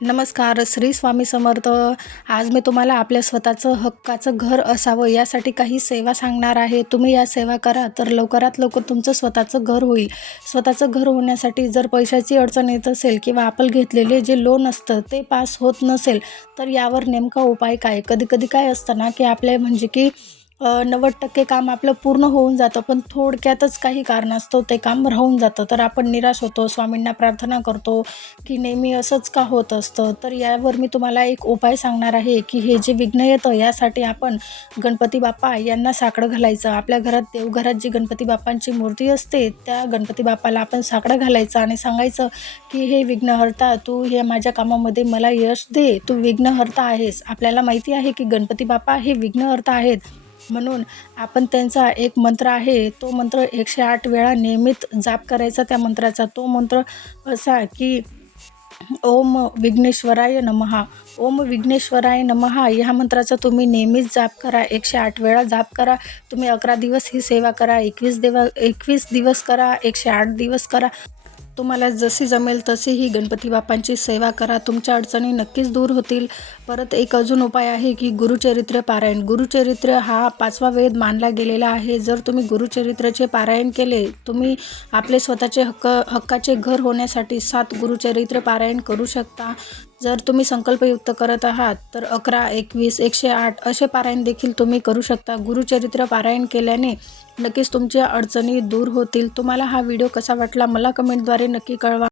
नमस्कार श्री स्वामी समर्थ. आज मी तुम्हाला आपल्या स्वतःचं हक्काचं घर असावं यासाठी काही सेवा सांगणार आहे. तुम्ही या सेवा करा तर लवकरात लवकर तुमचं स्वतःचं घर होईल. स्वतःचं घर होण्यासाठी जर पैशाची अडचण येत असेल किंवा आपण घेतलेले जे लोन असतं ते पास होत नसेल तर यावर नेमका उपाय काय? कधी कधी काय असतं ना की आपल्या म्हणजे की नव्वद टक्के काम आपलं पूर्ण होऊन जातं पण थोडक्यातच काही कारणास्तव ते काम राहून जातं. तर आपण निराश होतो स्वामींना प्रार्थना करतो की नेहमी असंच का होत असतं? तर यावर मी तुम्हाला एक उपाय सांगणार आहे की हे जे विघ्न येतं यासाठी आपण गणपती बाप्पा यांना साकडं घालायचं. आपल्या घरात देवघरात जी गणपती बाप्पांची मूर्ती असते त्या गणपती बाप्पाला आपण साकडं घालायचं आणि सांगायचं की हे विघ्नहर्ता तू हे माझ्या कामामध्ये मला यश दे. तू विघ्नहर्ता आहेस. आपल्याला माहिती आहे की गणपती बाप्पा हे विघ्नहर्ता आहेत. म्हणून आपण त्यांचा एक मंत्र आहे तो मंत्र एकशे आठ वेळा नियमित जाप करायचा त्या मंत्राचा. तो मंत्र असा की ओम विघ्नेश्वराय नमहा ओम विघ्नेश्वराय नमहा ह्या मंत्राचा तुम्ही नेहमीच जाप करा एकशे आठ वेळा जाप करा. तुम्ही अकरा दिवस ही सेवा करा एकवीस देवा एकवीस दिवस करा एकशे आठ दिवस करा. तुम्हाला जशी जमेल तशी ही गणपती बाप्पांची सेवा करा. तुमच्या अडचणी नक्कीच दूर होतील. परत एक अजून उपाय आहे की गुरुचरित्र पारायण. गुरुचरित्र हा पाचवा वेद मानला गेलेला आहे. जर तुम्ही गुरुचरित्राचे पारायण केले तुम्ही आपले स्वतःचे हक्क हक्काचे घर होण्यासाठी सात गुरुचरित्र पारायण करू शकता. जर तुम्ही संकल्पयुक्त करत आहात तर अकरा एकवीस एकशे आठ असे पारायण देखील तुम्ही करू शकता. गुरुचरित्र पारायण केल्याने नक्कीच तुमच्या अडचणी दूर होतील. तुम्हाला हा व्हिडिओ कसा वाटला मला कमेंटद्वारे नक्की कळवा.